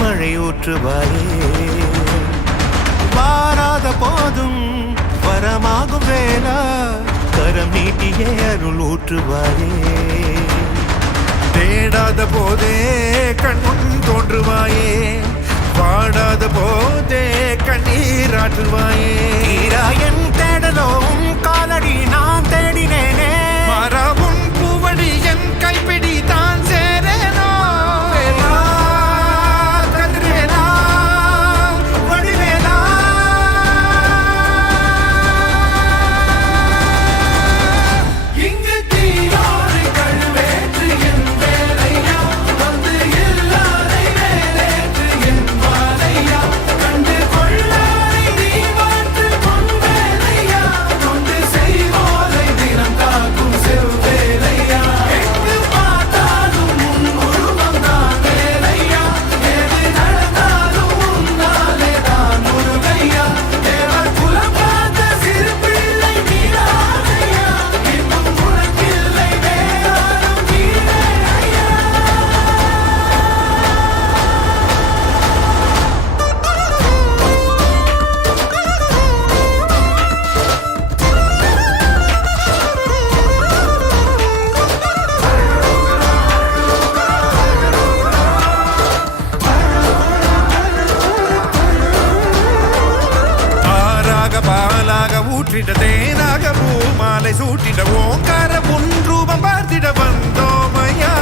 மழை ஊற்றுவாயே வாராத போதும் வரமாகும் வேளா கரம் நீட்டியே அருள் ஊற்றுவாயே தேடாத போதே கண்முன் தோன்றுவாயே வாடாத போதே கண்ணீராற்றுவாயே என் தேடலும் காலடி நான் தேடினேனே மாறாவும் பூவடி என் கைப்பிடி தான் சேரேனோ கதிரேனா வடிவேலா இங்கு தீயோடு கழுவேற்று என் வேலையா வந்து எல்லாரை வேலேற்று என் வாழையா கண்டு கொள்ளாரை நீ மாற்று பொன் வேலையா கொண்டு செய்வோலை தினம் காக்கும் செவ்வேலையா எங்கு பார்த்தாலும் உன் உருவம் தான் வேலையா எது நடந்தாலும் உன்னாலே தான் முருகையா தேவர் குலம் பார்த்த சிறு பிள்ளை நீரானையா இன்னும் உனக்கில்லை வேறாரும் நீரே ஐயா ஆறாக பாலாக ஊற்றிட தேனாக பூமாலை சூட்டிட ஓங்கார உன் ரூபம் பார்த்திட வந்தோமையா